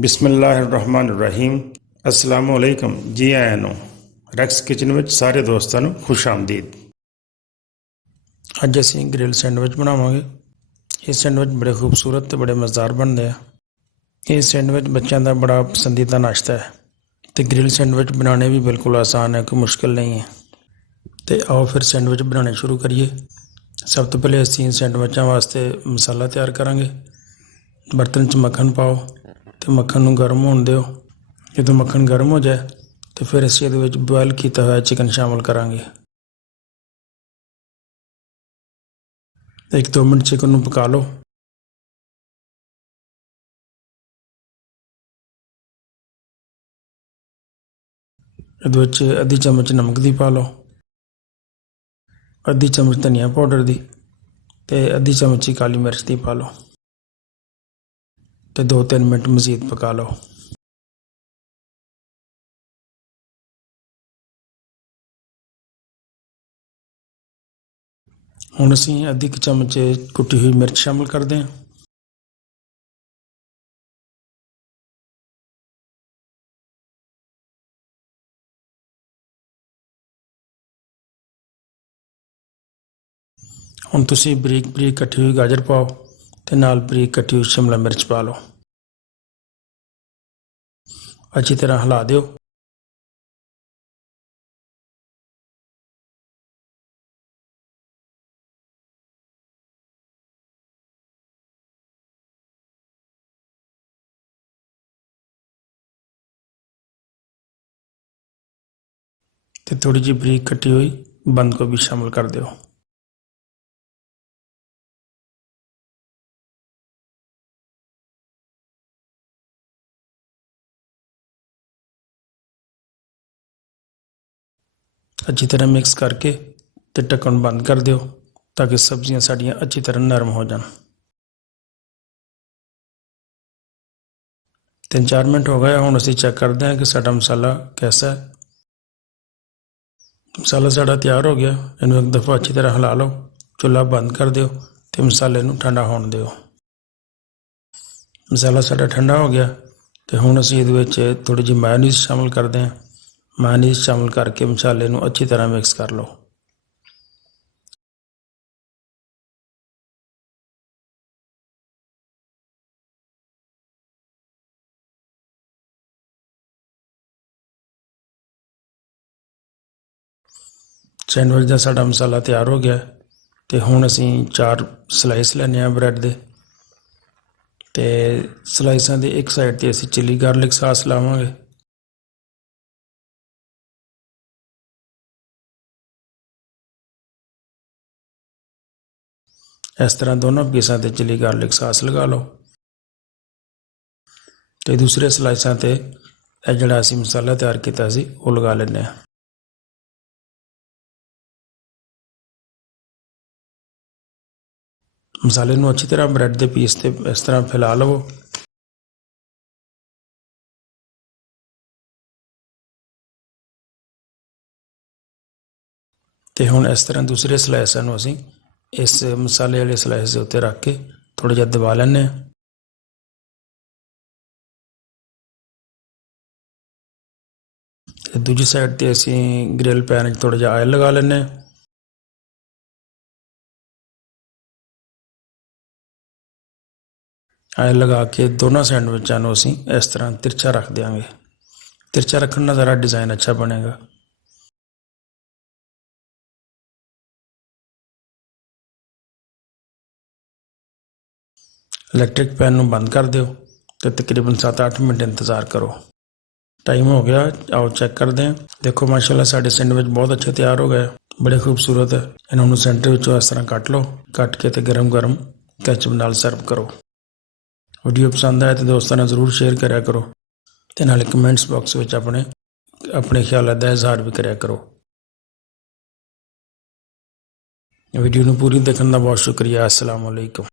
ਬਿਸਮਿਲ੍ਲਾਹਿਰਰਹਿਮਾਨਿਰਰਹੀਮ। अस्सलामु अलैकुम जी आया ਨੂੰ ਰੈਕਸ ਕਿਚਨ ਵਿੱਚ ਸਾਰੇ ਦੋਸਤਾਂ ਨੂੰ ਖੁਸ਼ ਆਮਦੀਦ। ਅੱਜ ਅਸੀਂ ਗ੍ਰਿਲ ਸੈਂਡਵਿਚ ਬਣਾਵਾਂਗੇ। ਇਹ ਸੈਂਡਵਿਚ ਬੜੇ ਖੂਬਸੂਰਤ ਤੇ ਬੜੇ ਮਜ਼ੇਦਾਰ ਬਣਦੇ ਆ। ਇਹ ਸੈਂਡਵਿਚ ਬੱਚਿਆਂ ਦਾ ਬੜਾ ਪਸੰਦੀਦਾ ਨਾਸ਼ਤਾ ਹੈ ਤੇ ਗ੍ਰਿਲ ਸੈਂਡਵਿਚ ਬਣਾਉਣੇ ਵੀ ਬਿਲਕੁਲ ਆਸਾਨ ਹੈ, ਕੋਈ ਮੁਸ਼ਕਿਲ ਨਹੀਂ ਹੈ। ਤੇ ਆਓ ਫਿਰ ਸੈਂਡਵਿਚ ਬਣਾਉਣੇ ਸ਼ੁਰੂ ਕਰੀਏ। ਸਭ ਤੋਂ ਪਹਿਲੇ ਅਸੀਂ ਸੈਂਡਵਿਚਾਂ ਵਾਸਤੇ ਮਸਾਲਾ ਤਿਆਰ ਕਰਾਂਗੇ। ਬਰਤਨ 'ਚ ਮੱਖਣ ਪਾਓ ਤੇ ਮੱਖਣ ਨੂੰ ਗਰਮ ਹੋਣ ਦਿਓ। ਜਦੋਂ ਮੱਖਣ ਗਰਮ ਹੋ ਜਾਏ ਤਾਂ ਫਿਰ ਅਸੀਂ ਇਹਦੇ ਵਿੱਚ ਬੋਇਲ ਕੀਤਾ ਹੋਇਆ ਚਿਕਨ ਸ਼ਾਮਿਲ ਕਰਾਂਗੇ। 1-2 ਮਿੰਟ ਚਿਕਨ ਨੂੰ ਪਕਾ ਲਓ। ਇਹਦੇ ਵਿੱਚ ਅੱਧੀ ਚਮਚ ਨਮਕ ਦੀ ਪਾ ਲਓ, ਅੱਧੀ ਚਮਚ ਧਨੀਆ ਪਾਊਡਰ ਦੀ ਤੇ ਅੱਧੀ ਚਮਚ ਕਾਲੀ ਮਿਰਚ ਦੀ ਪਾ ਲਓ ਤੇ 2-3 ਮਿੰਟ ਮਜ਼ੀਦ ਪਕਾ ਲਓ। ਹੁਣ ਅਸੀਂ ਅੱਧੀ ਕੁ ਚਮਚ ਕੁੱਟੀ ਹੋਈ ਮਿਰਚ ਸ਼ਾਮਿਲ ਕਰਦੇ ਹਾਂ। ਹੁਣ ਤੁਸੀਂ ਬਰੀਕ ਬਰੀਕ ਕੱਟੀ ਹੋਈ ਗਾਜਰ ਪਾਓ ਤੇ ਨਾਲ ਬਰੀਕ ਕੱਟੀ ਹੋਈ ਸ਼ਿਮਲਾ ਮਿਰਚ ਪਾ ਲਓ। ਅੱਛੀ ਤਰ੍ਹਾਂ ਹਿਲਾ ਦਿਓ। ਤੇ ਥੋੜੀ ਜਿਹੀ ਬਰੀਕ ਕੱਟੀ ਹੋਈ ਬੰਦ ਗੋਭੀ ਸ਼ਾਮਿਲ ਕਰ ਦਿਓ। ਅੱਛੀ ਤਰ੍ਹਾਂ ਮਿਕਸ ਕਰਕੇ ਤੇ ਢੱਕਣ ਬੰਦ ਕਰ ਦਿਓ ਤਾਂ ਕਿ ਸਬਜ਼ੀਆਂ ਸਾਡੀਆਂ ਅੱਛੀ ਤਰ੍ਹਾਂ ਨਰਮ ਹੋ ਜਾਣ। 3-4 ਮਿੰਟ ਹੋ ਗਏ। ਹੁਣ ਅਸੀਂ ਚੈੱਕ ਕਰਦੇ ਹਾਂ ਕਿ ਸਾਡਾ ਮਸਾਲਾ ਕੈਸਾ ਹੈ। ਮਸਾਲਾ ਸਾਡਾ ਤਿਆਰ ਹੋ ਗਿਆ। ਇਹਨੂੰ ਇੱਕ ਦਫਾ ਅੱਛੀ ਤਰ੍ਹਾਂ ਹਿਲਾ ਲਓ, ਚੁੱਲ੍ਹਾ ਬੰਦ ਕਰ ਦਿਓ ਤੇ ਮਸਾਲੇ ਨੂੰ ਠੰਡਾ ਹੋਣ ਦਿਓ। ਮਸਾਲਾ ਸਾਡਾ ਠੰਡਾ ਹੋ ਗਿਆ ਤੇ ਹੁਣ ਅਸੀਂ ਇਹਦੇ ਵਿੱਚ ਥੋੜੀ ਜਿਹੀ ਮਾਇਓਨੀਜ਼ ਸ਼ਾਮਿਲ ਕਰਦੇ ਹਾਂ। ਮਾਇਓਨੀਜ਼ ਸ਼ਾਮਿਲ ਕਰਕੇ ਮਸਾਲੇ ਨੂੰ ਅੱਛੀ ਤਰ੍ਹਾਂ ਮਿਕਸ ਕਰ ਲਓ। ਸੈਂਡਵਿਚ ਦਾ ਸਾਡਾ ਮਸਾਲਾ ਤਿਆਰ ਹੋ ਗਿਆ ਤੇ ਹੁਣ ਅਸੀਂ 4 ਸਲਾਈਸ ਲੈਣੇ ਆ ਬ੍ਰੈਡ ਦੇ ਤੇ ਸਲਾਈਸਾਂ ਦੇ ਇੱਕ ਸਾਈਡ ਤੇ ਅਸੀਂ ਚਿੱਲੀ ਗਾਰਲਿਕ ਸਾਸ ਲਾਵਾਂਗੇ। ਇਸ ਤਰ੍ਹਾਂ ਦੋਨੋਂ ਪੀਸਾਂ ਤੇ ਚਿੱਲੀ ਗਾਰਲਿਕ ਸਾਸ ਲਗਾ ਲਓ ਤੇ ਦੂਸਰੇ ਸਲਾਈਸਾਂ ਤੇ ਇਹ ਜਿਹੜਾ ਅਸੀਂ ਮਸਾਲਾ ਤਿਆਰ ਕੀਤਾ ਸੀ ਉਹ ਲਗਾ ਲੈਂਦੇ ਹਾਂ। ਮਸਾਲੇ ਨੂੰ ਅੱਛੀ ਤਰ੍ਹਾਂ ਬ੍ਰੈਡ ਦੇ ਪੀਸ ਤੇ ਇਸ ਤਰ੍ਹਾਂ ਫੈਲਾ ਲਵੋ। ਤੇ ਹੁਣ ਇਸ ਤਰ੍ਹਾਂ ਦੂਸਰੇ ਸਲਾਈਸਾਂ ਨੂੰ ਅਸੀਂ ਇਸ ਮਸਾਲੇ ਵਾਲੇ ਸਲਾਈਸ ਦੇ ਉੱਤੇ ਰੱਖ ਕੇ ਥੋੜ੍ਹਾ ਜਿਹਾ ਦਬਾ ਲੈਂਦੇ ਹਾਂ। ਤੇ ਦੂਜੀ ਸਾਈਡ ਤੇ ਅਸੀਂ ਗ੍ਰਿਲ ਪੈਨ 'ਚ ਥੋੜ੍ਹਾ ਜਿਹਾ ਆਇਲ ਲਗਾ ਲੈਂਦੇ ਹਾਂ। ਆਇਲ ਲਗਾ ਕੇ ਦੋਨਾਂ ਸੈਂਡਵਿਚਾਂ ਨੂੰ ਅਸੀਂ ਇਸ ਤਰ੍ਹਾਂ ਤਿਰਛਾ ਰੱਖ ਦਿਆਂਗੇ। ਤਿਰਛਾ ਰੱਖਣ ਨਾਲ ਸਾਰਾ ਡਿਜ਼ਾਈਨ ਅੱਛਾ ਬਣੇਗਾ। ਇਲੈਕਟ੍ਰਿਕ ਪੈਨ ਨੂੰ ਬੰਦ ਕਰ ਦਿਓ ਤੇ ਤਕਰੀਬਨ 7-8 ਮਿੰਟ ਇੰਤਜ਼ਾਰ ਕਰੋ। ਟਾਈਮ ਹੋ ਗਿਆ, ਆਓ ਚੈੱਕ ਕਰਦੇ ਹਾਂ। ਦੇਖੋ ਮਾਸ਼ਾਅੱਲਾ ਸਾਡੇ ਸੈਂਡਵਿਚ ਬਹੁਤ ਅੱਛੇ ਤਿਆਰ ਹੋ ਗਏ, ਬੜੇ ਖੂਬਸੂਰਤ ਹੈ। ਇਹਨਾਂ ਨੂੰ ਸੈਂਟਰ ਵਿੱਚੋਂ ਇਸ ਤਰ੍ਹਾਂ ਕੱਟ ਲਓ, ਕੱਟ ਕੇ ਤੇ ਗਰਮ ਗਰਮ ਕੈਚਅਪ ਨਾਲ ਸਰਵ ਕਰੋ। ਵੀਡੀਓ ਪਸੰਦ ਆਏ ਤਾਂ ਦੋਸਤਾਂ ਨਾਲ ਜ਼ਰੂਰ ਸ਼ੇਅਰ ਕਰਿਆ ਕਰੋ ਤੇ ਨਾਲੇ ਕਮੈਂਟਸ ਬਾਕਸ ਵਿੱਚ ਆਪਣੇ ਖਿਆਲਾਂ ਦਾ ਇਜ਼ਹਾਰ ਵੀ ਕਰਿਆ ਕਰੋ। ਵੀਡੀਓ ਨੂੰ ਪੂਰੀ ਦੇਖਣ ਦਾ ਬਹੁਤ ਸ਼ੁਕਰੀਆ। अस्सलाम वालेकुम।